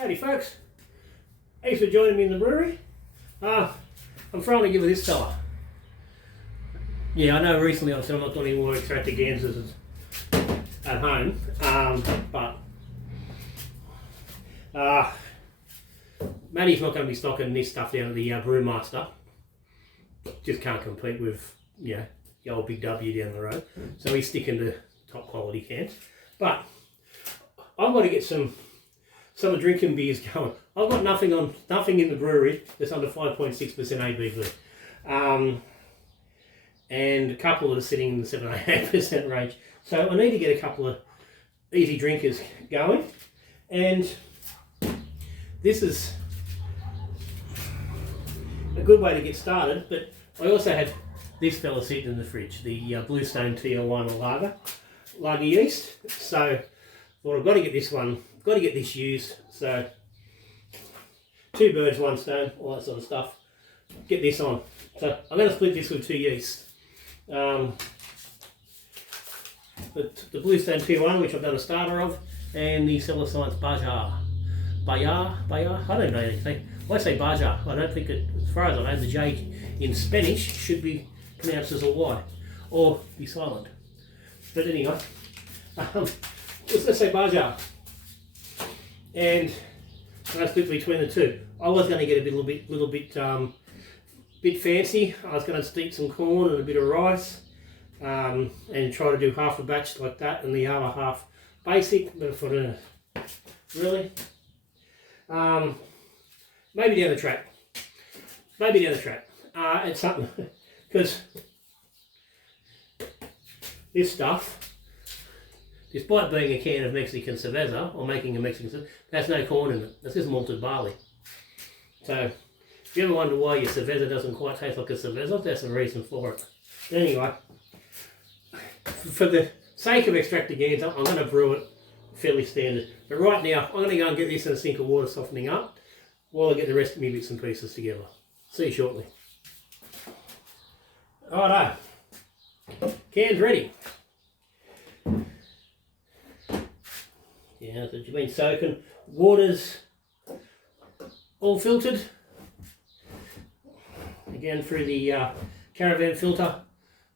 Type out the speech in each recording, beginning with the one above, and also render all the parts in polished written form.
Howdy folks, thanks for joining me in the brewery. I'm trying to give it this fella. Yeah, I know recently I said I'm not doing any more Extractaganzas at home, but Matty's not going to be stocking this stuff down at the Brewmaster. Just can't compete with, the old Big W down the road. So he's sticking to top quality cans. But I've got to get some of the drinking beers going. I've got nothing in the brewery that's under 5.6% ABV. And a couple that are sitting in the 7.8% range. So I need to get a couple of easy drinkers going. And this is a good way to get started, but I also had this fella sitting in the fridge, the Bluestone TL1 lager yeast. So thought I've got to get this one, got to get this used. So 2 birds, 1 stone, all that sort of stuff. Get this on. So I'm going to split this with 2 yeast. The Bluestone TL1, which I've done a starter of, and the Cellar Science Bayard. I don't know anything. When I say Bayard, I don't think it, as far as I know, the J in Spanish should be pronounced as a Y, or be silent. But anyway, let's say Bayard. And I split between the two. I was going to get a little bit fancy. I was going to steep some corn and a bit of rice, and try to do half a batch like that and the other half basic. But if I don't know, really, maybe down the track. It's something because this stuff, despite being a can of Mexican Cerveza or making a Mexican Cerveza, has no corn in it. It's just malted barley. So if you ever wonder why your Cerveza doesn't quite taste like a Cerveza, there's a reason for it. Anyway, for the sake of Extractaganza, I'm going to brew it fairly standard. But right now, I'm going to go and get this in a sink of water softening up while I get the rest of my bits and pieces together. See you shortly. Righto, can's ready. Yeah, that you've been soaking. Water's all filtered. Again through the caravan filter.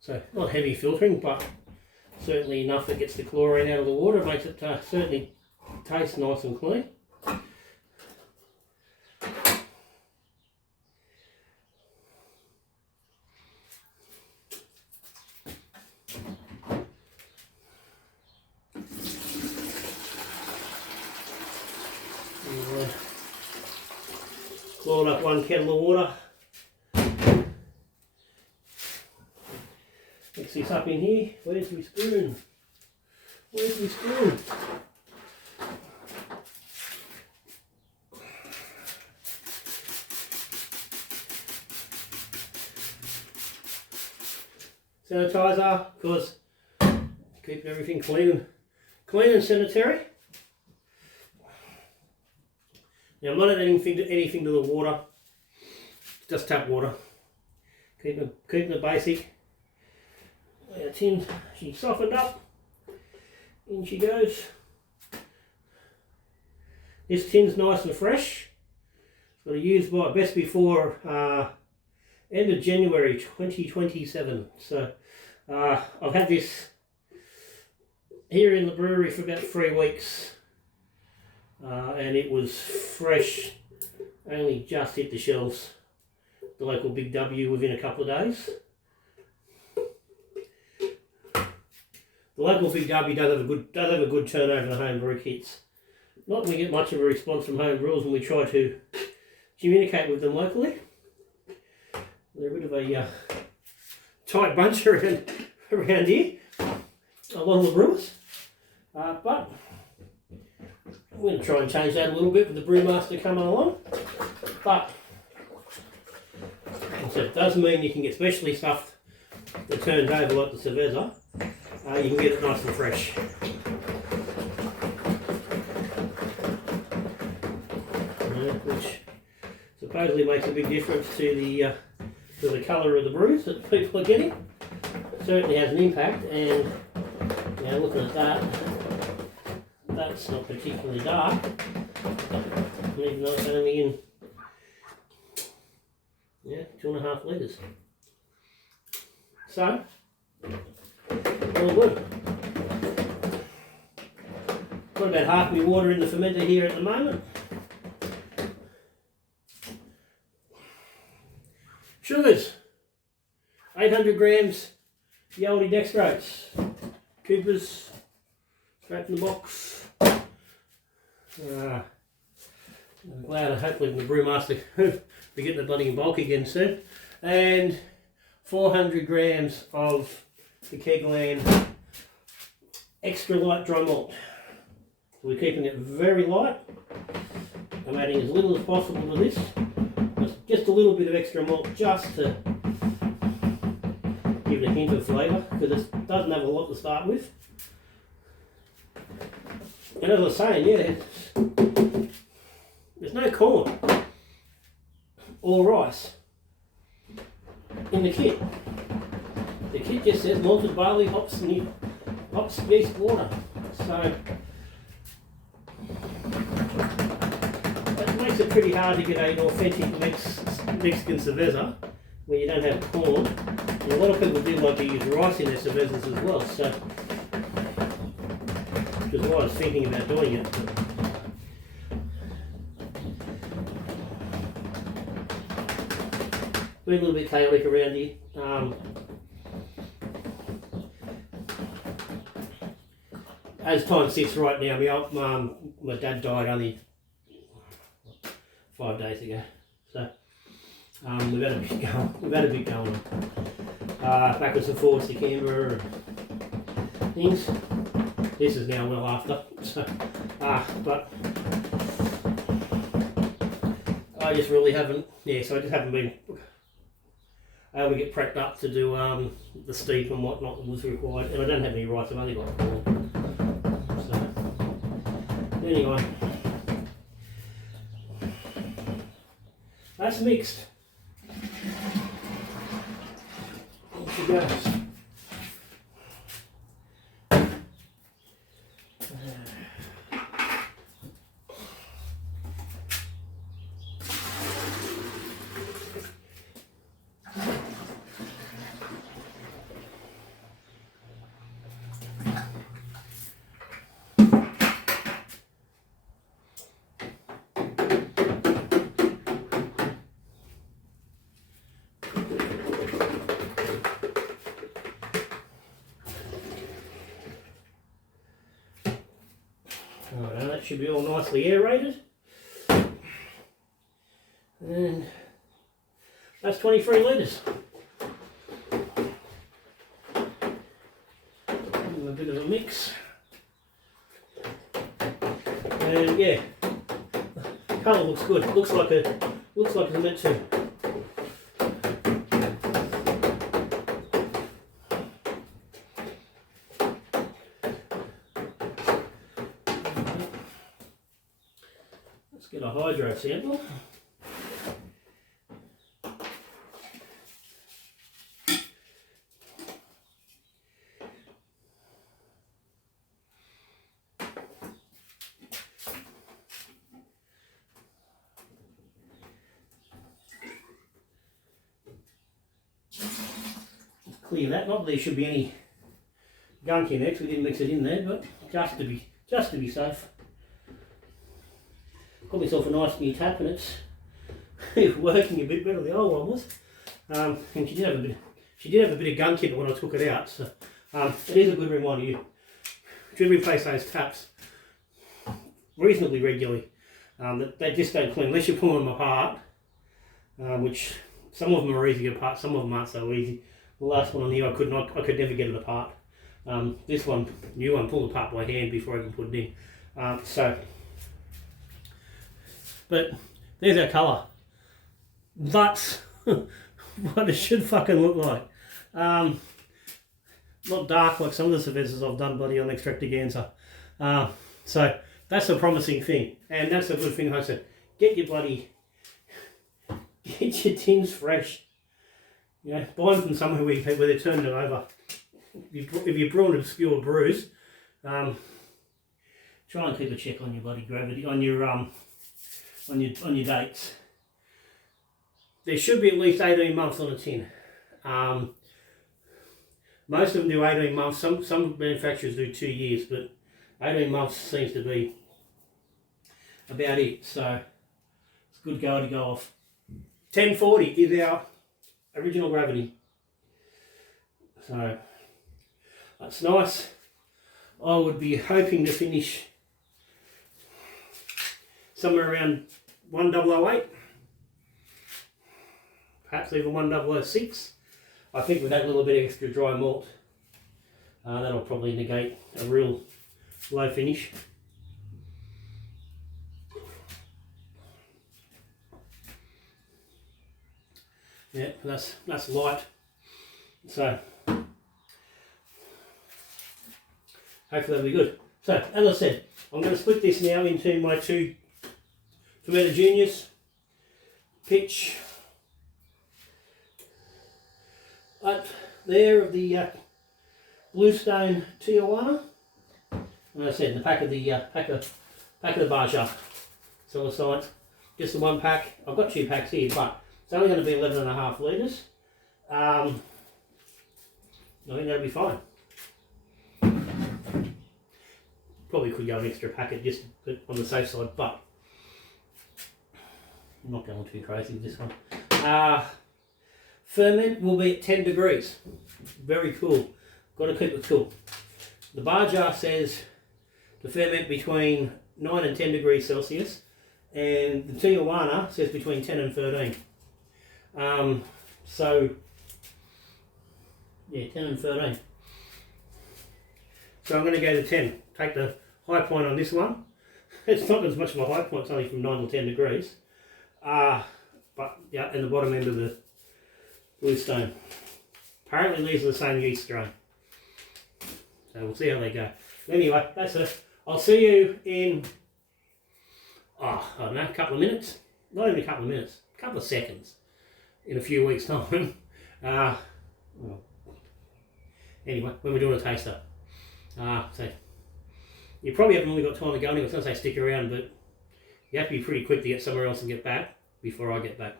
So not heavy filtering, but certainly enough that gets the chlorine out of the water. It makes it certainly taste nice and clean. Boiled up 1 kettle of water. Mix this up in here. Where's my spoon? Sanitizer, because keep everything clean and sanitary. Now I'm not adding anything to the water, just tap water. Keeping it basic. Our tin, she's softened up. In she goes. This tin's nice and fresh. It's got to use by best before end of January 2027. So I've had this here in the brewery for about 3 weeks. And it was fresh, only just hit the shelves, the local Big W, within a couple of days. The local Big W does have a good turnover of home brew kits. Not that we get much of a response from home brewers when we try to communicate with them locally. They're a bit of a tight bunch around here, a lot of the brewers, but I'm going to try and change that a little bit with the Brewmaster coming along. But it does mean you can get specialty stuff that turns over like the Cerveza. You can get it nice and fresh. Which supposedly makes a big difference to the colour of the brews that people are getting. It certainly has an impact, and looking at that That's not particularly dark, even though it's only in 2.5 litres. So, all good. Got about half my water in the fermenter here at the moment. Sugars, 800 grams Yaldi dextrose, Coopers, straight from the box. I'm glad, hopefully the brewmaster be getting the bloody in bulk again soon. And 400 grams of the Kegland extra light dry malt. So we're keeping it very light. I'm adding as little as possible to this. Just a little bit of extra malt just to give it a hint of flavour, because it doesn't have a lot to start with. And as I was saying, yeah, there's no corn or rice in the kit. The kit just says malted barley, hops, yeast, water. So that makes it pretty hard to get an authentic Mexican cerveza when you don't have corn. And a lot of people do like to use rice in their cervezas as well, so which is why I was thinking about doing it. We're a little bit chaotic around here. As time sits right now, my dad died only 5 days ago, so we've had a bit going on. Backwards and forwards to Canberra and things. This is now well after, so but I just really haven't. Yeah, so I just haven't been able to get prepped up to do the steep and whatnot that was required, and I don't have any rice. I've only got corn. So anyway, that's mixed. Off she goes. Alright, that should be all nicely aerated. And that's 23 litres. A bit of a mix. And yeah, colour looks good. Looks like it's meant to. Let's get a hydro sample. Clear that. Not that there should be any gunk in there, because we didn't mix it in there, but just to be safe. Got myself a nice new tap, and it's working a bit better than the old one was. And she did have a bit of gunk in it when I took it out. So it is a good reminder. You should replace those taps reasonably regularly. They just don't clean unless you pull them apart, which some of them are easy to get apart, some of them aren't so easy. The last one on here I could never get it apart. This one, new one, pulled apart by hand before I can put it in. But there's our colour. That's what it should fucking look like. Not dark like some of the cervezas I've done bloody on Extractaganza. So that's a promising thing, and that's a good thing. I said, get your tins fresh. You know, buy them from somewhere where they're turning it over. If you're brewing obscure brews, try and keep a check on your bloody gravity, on your dates. There should be at least 18 months on a tin. Most of them do 18 months. Some manufacturers do 2 years, but 18 months seems to be about it. So it's good go to go off. 1040 is our original gravity. So that's nice. I would be hoping to finish somewhere around 1008, perhaps even 1006. I think with that little bit of extra dry malt, that'll probably negate a real low finish. Yeah, that's light. So hopefully that'll be good. So as I said, I'm going to split this now into my 2 Fermenter Juniors. Pitch up there of the Bluestone Tijuana. And as I said, in the pack of the pack of the Baja Cellar Science, just the 1 pack. I've got 2 packs here, but it's only going to be 11.5 litres. I think that'll be fine. Probably could go an extra packet just on the safe side, but I'm not going too crazy with this one. Ferment will be at 10 degrees. Very cool. Got to keep it cool. The bar jar says to ferment between 9 and 10 degrees Celsius, and the Tijuana says between 10 and 13. So yeah, 10 and 13. So I'm going to go to 10. Take the high point on this one. It's not as much of a high point, it's only from 9 to 10 degrees. But yeah, and the bottom end of the Bluestone. Apparently these are the same yeast strain. So we'll see how they go. Anyway, that's it. I'll see you in, I don't know, a couple of minutes. Not even a couple of minutes, a couple of seconds. In a few weeks' time. Well, anyway, when we're doing a taster. So you probably haven't really got time to go anywhere. I was going to say stick around, but you have to be pretty quick to get somewhere else and get back before I get back.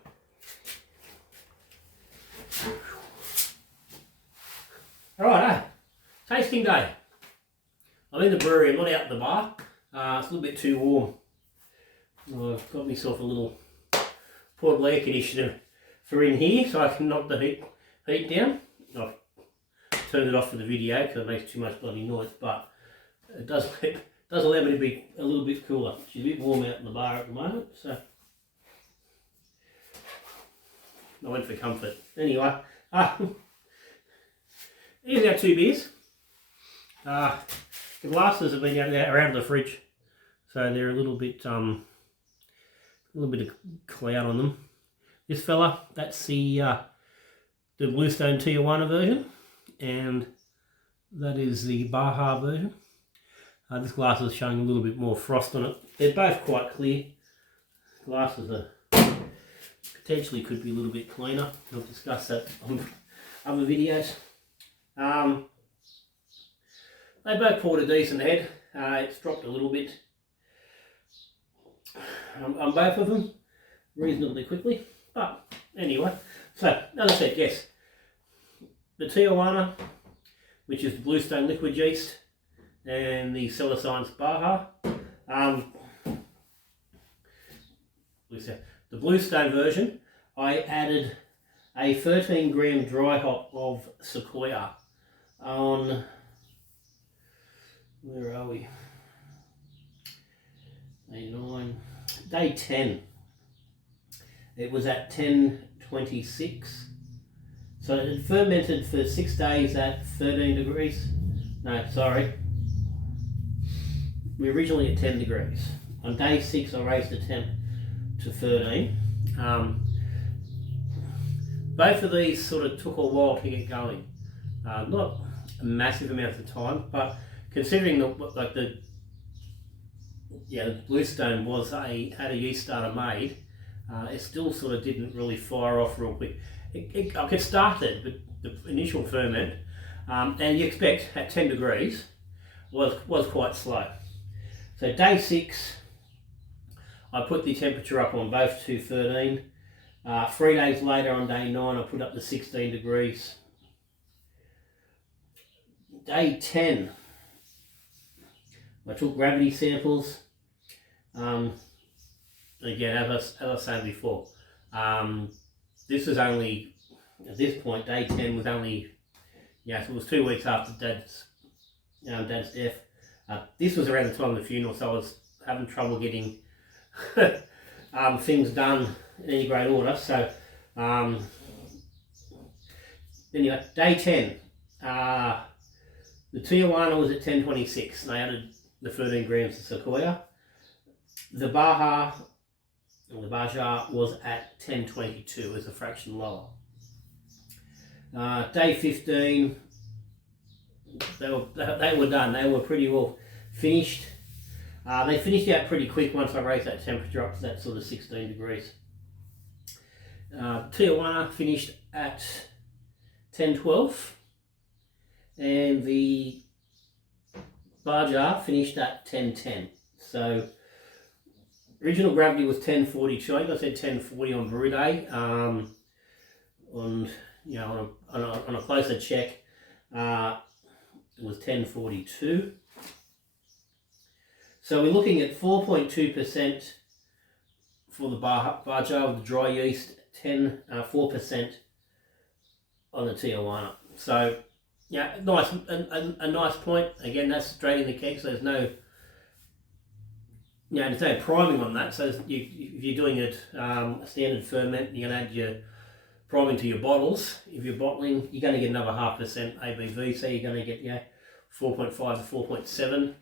Alright, tasting day. I'm in the brewery, I'm not out in the bar. It's a little bit too warm. I've got myself a little portable air conditioner for in here so I can knock the heat down. I've turned it off for the video because it makes too much bloody noise, but it does allow me to be a little bit cooler. She's a bit warm out in the bar at the moment, so I went for comfort. Anyway, here's our 2 beers. The glasses have been around the fridge, so they're a little bit of cloud on them. This fella, that's the Bluestone Tijuana version, and that is the Baja version. This glass is showing a little bit more frost on it. They're both quite clear. Glasses are potentially could be a little bit cleaner. I'll discuss that on other videos. They both poured a decent head. It's dropped a little bit on both of them reasonably quickly. But anyway, so as I said, yes, the Tijuana, which is the Bluestone liquid yeast, and the Cellar Science Baja. The Bluestone version, I added a 13 gram dry hop of Sequoia on, where are we? Day 10. It was at 10:26. So it fermented for 6 days at 13 degrees. No, sorry. We were originally at 10 degrees. On day 6, I raised the temp to 13. Both of these sort of took a while to get going. Not a massive amount of time, but considering the Bluestone had a yeast starter made, it still sort of didn't really fire off real quick. It started, but the initial ferment, and you expect at 10 degrees, was quite slow. So day 6, I put the temperature up on both to 13. 3 days later on day 9, I put up to 16 degrees. Day 10, I took gravity samples. Again, as I said before, this was only, at this point, day 10 was only, so it was 2 weeks after Dad's death. This was around the time of the funeral, so I was having trouble getting things done in any great order. So, anyway, day 10, the Tijuana was at 1026, and I added the 13 grams of Sequoia. The Baja was at 1022, as a fraction lower. Day 15, they were done. They were pretty well finished. They finished out pretty quick once I raised that temperature up to that sort of 16 degrees. Tijuana finished at 1012, and the Baja finished at 1010. So original gravity was 1042. I think I said 1040 on brew day. On a closer check, it was 1042. So we're looking at 4.2% for the Baja with the dry yeast, 4% on the Tijuana. So nice, a nice point. Again, that's straight in the keg, so there's no priming on that. So if you're doing it a standard ferment, you're going to add your priming to your bottles. If you're bottling, you're going to get another 0.5% ABV, so you're going to get 4.5 to 4.7.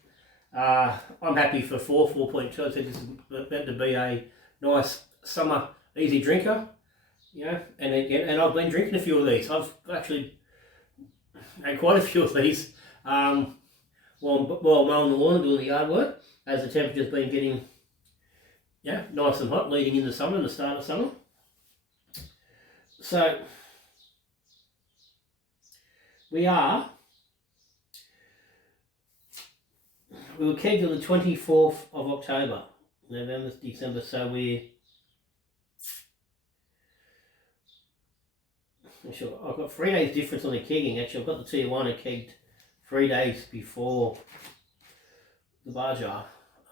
I'm happy for 4.2. I said this is meant to be a nice summer easy drinker, and I've been drinking a few of these. I've actually had quite a few of these while mowing the lawn and doing the yard work, as the temperature's been getting nice and hot leading into summer and the start of summer. So we were kegged on the 24th of October, November, December, so I've got 3 days difference on the kegging. Actually, I've got the Tijuana kegged 3 days before the Baja.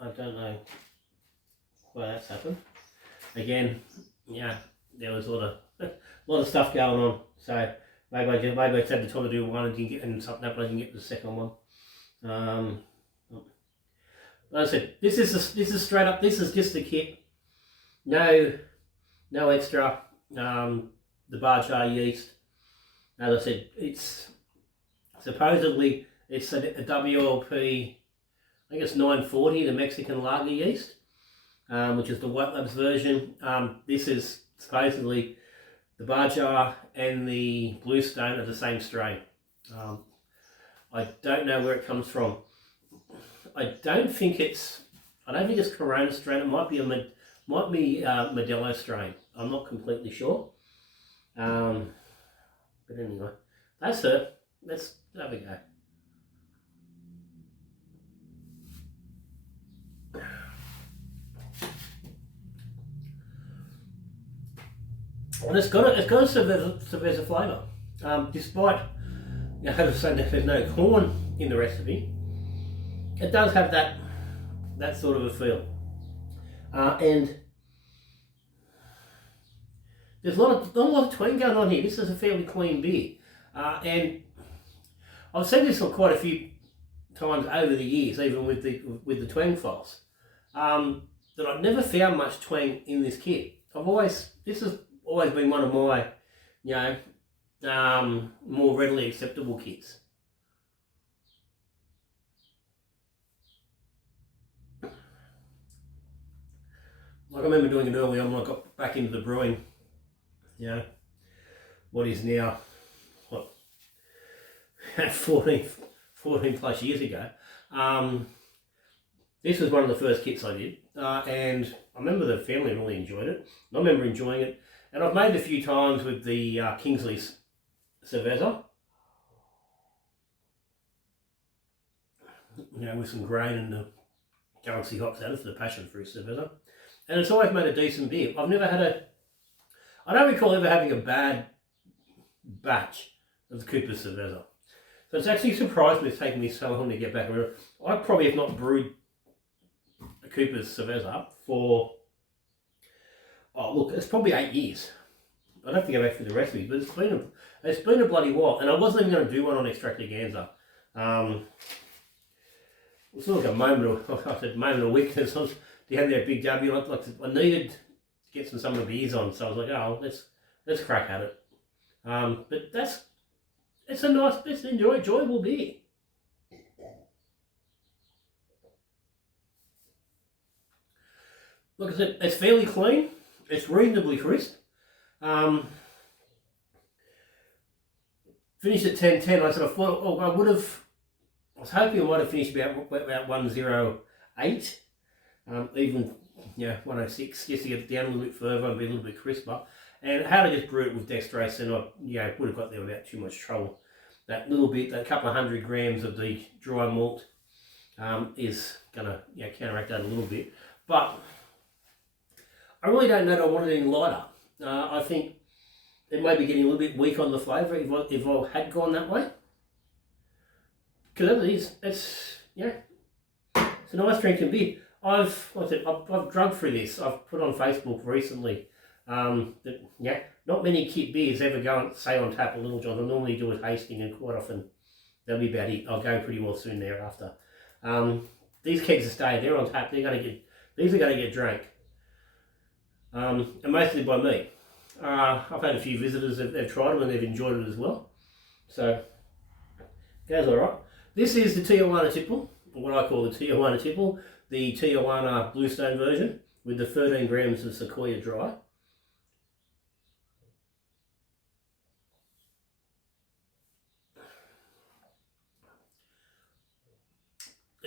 I don't know why that's happened. Again, there was a lot of stuff going on. So maybe I just had the time to do one and didn't get, and something happened, I didn't get the second one. Like I said, this is straight up. This is just the kit. No extra. The Baja yeast. As I said, it's supposedly a WLP. I think it's 940, the Mexican lager yeast, which is the White Labs version. This is supposedly the Baja and the Bluestone are the same strain. I don't know where it comes from. I don't think it's Corona strain. It might be Modelo strain. I'm not completely sure. But anyway, that's it. Let's have a go. And it's got a Cerveza flavour. Despite saying that there's no corn in the recipe, it does have that sort of a feel. And there's not a lot of twang going on here. This is a fairly clean beer. And I've said this quite a few times over the years, even with the twang files, that I've never found much twang in this kit. This has always been one of my, more readily acceptable kits. Like I remember doing it early on when I got back into the brewing. What is now 14 plus years ago. This was one of the first kits I did, and I remember the family really enjoyed it. I remember enjoying it, and I've made it a few times with the Kingsley's Cerveza, with some grain and Galaxy hops added for the passion fruit Cerveza. And it's always made a decent beer. I've never had I don't recall ever having a bad batch of the Cooper's Cerveza. So it's actually surprised me it's taken me so long to get back. I probably have not brewed a Cooper's Cerveza for, oh look, it's probably 8 years. I'd have to go back through the recipe, but it's been a bloody while. And I wasn't even going to do one on Extractaganza. It's like a moment of weakness. I was down there at Big W. I needed to get some of the beers on, so I was like, oh, let's crack at it. But it's a nice, it's an enjoyable beer. Look, it's fairly clean. It's reasonably crisp. Finished at 10:10. I sort of thought, oh, I was hoping I might have finished about 108. Even 106, just to get it down a little bit further and be a little bit crisper. And how to just brew it with dextrose, and I would have got there without too much trouble. That little bit, that couple of 100 grams of the dry malt is gonna counteract that a little bit. But I really don't know that I want it any lighter. I think it may be getting a little bit weak on the flavour if I had gone that way. Because it's a nice drinking beer. I've drunk through this. I've put on Facebook recently that not many kit beers ever go and say on tap at Little John's. I normally do a tasting, and quite often that'll be about it. I'll go pretty well soon thereafter. These kegs are staying. They're on tap. These are going to get drank, and mostly by me. I've had a few visitors that have tried them and they've enjoyed it as well. So goes all right. This is the Tijuana Tipple, what I call the Tijuana Tipple, the Tijuana Bluestone version with the 13 grams of Sequoia Dry.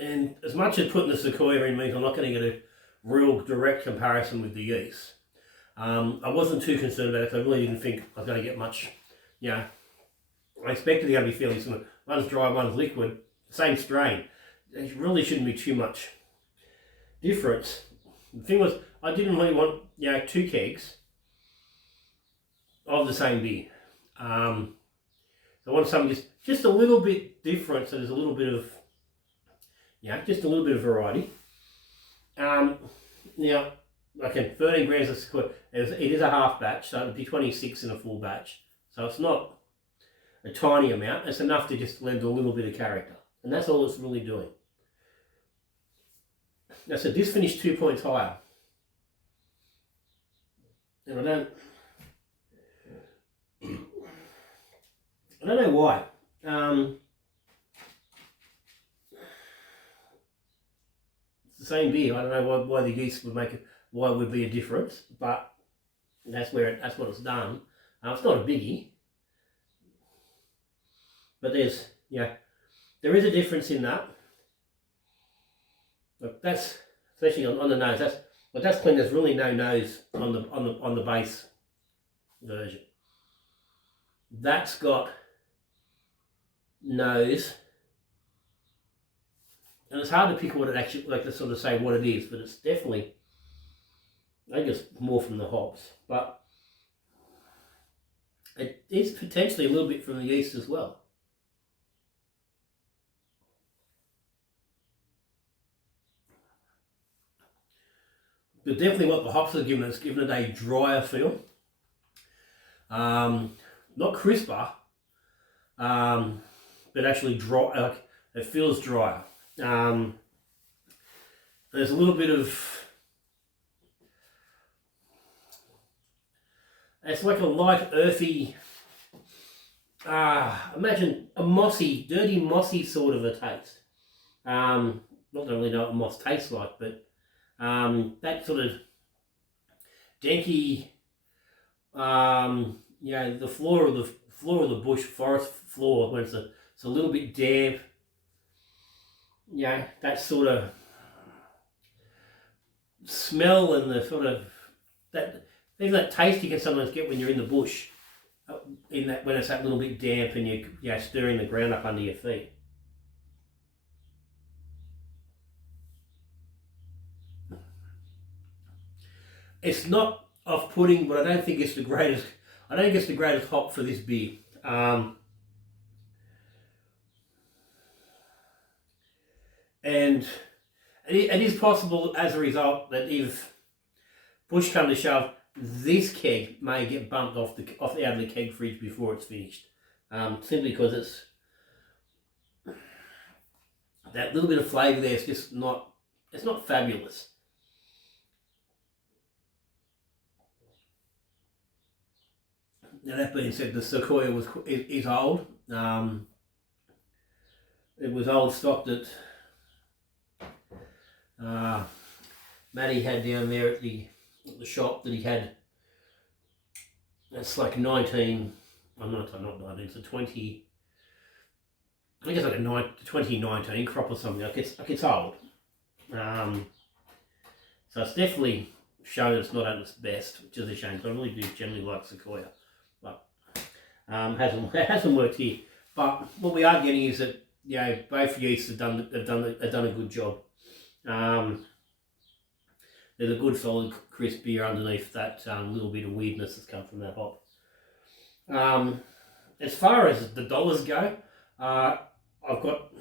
And as much as putting the Sequoia in means I'm not going to get a real direct comparison with the yeast. I wasn't too concerned about it because I really didn't think I was going to get much, I expected it to be fairly similar. One's dry, one's liquid, same strain. There really shouldn't be too much difference. The thing was, I didn't really want, 2 kegs of the same beer. So I wanted something just a little bit different, so there's a little bit of, just a little bit of variety. Now, 13 grams of Sequoia, it is a half batch, so it'll be 26 in a full batch. So it's not a tiny amount, it's enough to just lend a little bit of character. And that's all it's really doing. Now, so this finished 2 points higher. And I don't know why. It's the same beer. I don't know why the yeast would make it. Why would be a difference? But that's what it's done. It's not a biggie, but there is a difference in that. But that's especially on the nose. That's clean. There's really no nose on the base version. That's got nose, and it's hard to pick what it actually to sort of say what it is, but it's definitely, I think it's more from the hops, but it is potentially a little bit from the yeast as well. But definitely what the hops have given it a drier feel. Not crisper, but actually dry. Like it feels drier. There's a little bit of. It's like a light earthy. Imagine a mossy, dirty mossy sort of a taste. Not that I really know what moss tastes like, but that sort of danky. The floor of the bush forest floor when it's a little bit damp. That sort of smell and the sort of even that taste you can sometimes get when you're in the bush, when it's that little bit damp and you're stirring the ground up under your feet. It's not off-putting, but I don't think it's the greatest. I don't think it's the greatest hop for this beer. And it is possible as a result that if push come to shove, this keg may get bumped off out of the keg fridge before it's finished. Simply because it's that little bit of flavour there. It's just not. It's not fabulous. Now that being said, the Sequoia is old. It was old stock that Matty had down there at the shop that he had. That's like 19. I'm not 19. It's a 20. I think it's like a 2019 crop or something. Like it's old. So it's definitely shown it's not at its best, which is a shame. Because I really do generally like Sequoia, but hasn't worked here. But what we are getting is that both yeasts have done a good job. There's a good solid crisp beer underneath that little bit of weirdness that's come from that hop. As far as the dollars go, I've got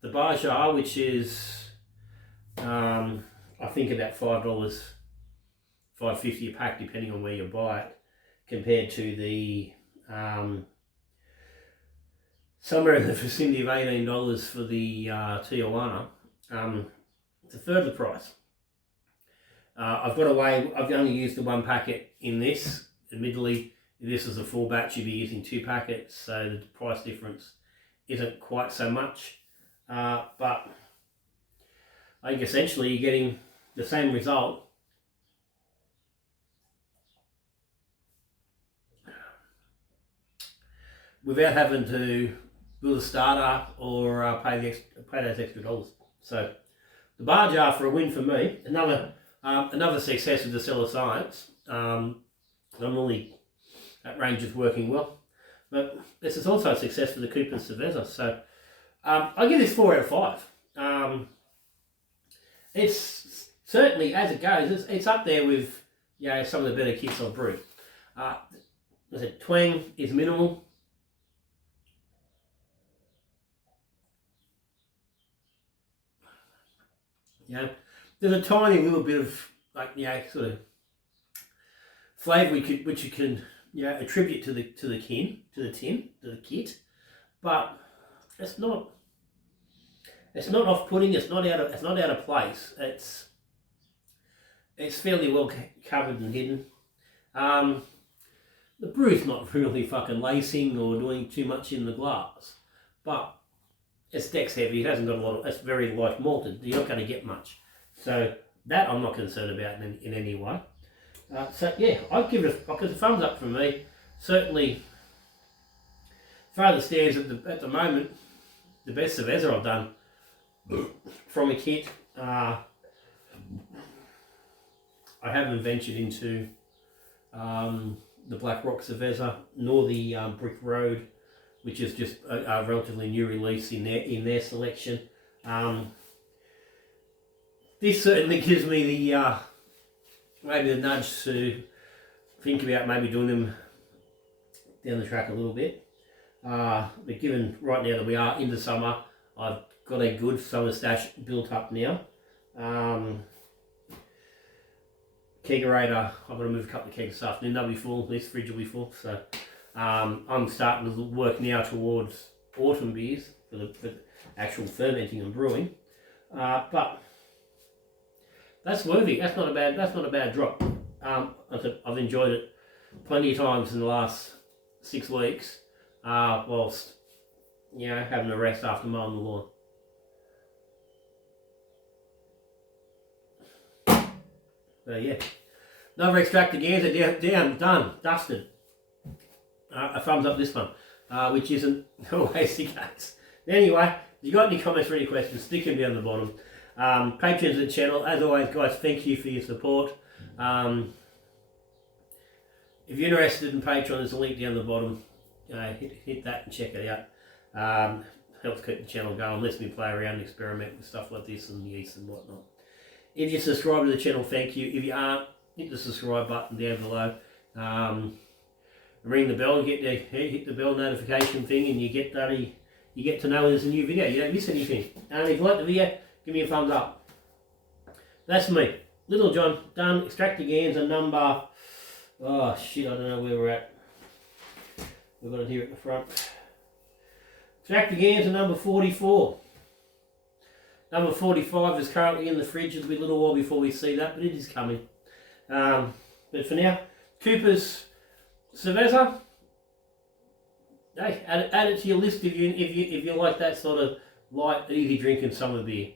the Baja, which is I think about $5, $5.50 a pack, depending on where you buy it, compared to the somewhere in the vicinity of $18 for the Tijuana. It's a third of the price. I've only used the one packet in this. Admittedly, if this is a full batch, you'd be using 2 packets, so the price difference isn't quite so much. But I think essentially you're getting the same result without having to build a starter or pay those extra dollars. So the bar jar for a win for me. Another success with the Cellar Science. Normally that range is working well, but this is also a success for the Cooper Cerveza. So I give this 4 out of 5. It's certainly, as it goes, it's up there with some of the better kits I've brewed. The twang is minimal. There's a tiny little bit of sort of flavour which you can attribute to the kit, but it's not off-putting. It's not out of place. It's fairly well covered and hidden. The brew's not really fucking lacing or doing too much in the glass, but it's dex heavy. It hasn't got a lot of. It's very light malted. You're not going to get much. So that I'm not concerned about in any way. So yeah, I'd give it a thumbs up from me. Certainly, further stairs at the moment, the best Cerveza I've done from a kit. I haven't ventured into the Black Rock Cerveza nor the Brick Road, which is just a relatively new release in their selection. This certainly gives me the maybe the nudge to think about maybe doing them down the track a little bit. But given right now that we are into summer, I've got a good summer stash built up now. Kegerator, I've got to move a couple of kegs this afternoon. They'll be full. This fridge will be full. So I'm starting to work now towards autumn beers for the actual fermenting and brewing. But that's worthy. That's not a bad drop. I've enjoyed it plenty of times in the last 6 weeks, whilst having a rest after mowing the lawn. So yeah, another Extractaganza done, dusted. A thumbs up this one, which isn't always the case. Anyway, if you got any comments or any questions, stick them down the bottom. Patrons of the channel, as always, guys, thank you for your support. If you're interested in Patreon, there's a link down the bottom. Hit that and check it out. Helps keep the channel going, lets me play around and experiment with stuff like this and yeast and whatnot. If you subscribe to the channel, thank you. If you aren't, hit the subscribe button down below. Ring the bell, hit the bell notification thing, and you get to know there's a new video. You don't miss anything. And if you like the video, give me a thumbs up. That's me, Little John, done. Extractaganza number. Oh shit, I don't know where we're at. We've got it here at the front. Extractaganza number 44. Number 45 is currently in the fridge. It'll be a little while before we see that, but it is coming. But for now, Cooper's Cerveza. Hey, add it to your list if you like that sort of light, easy drinking summer beer.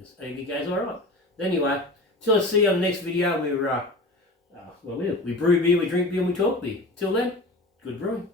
Just easy goes all right. Anyway, till I see you on the next video, we brew beer, we drink beer, and we talk beer. Till then, good brewing.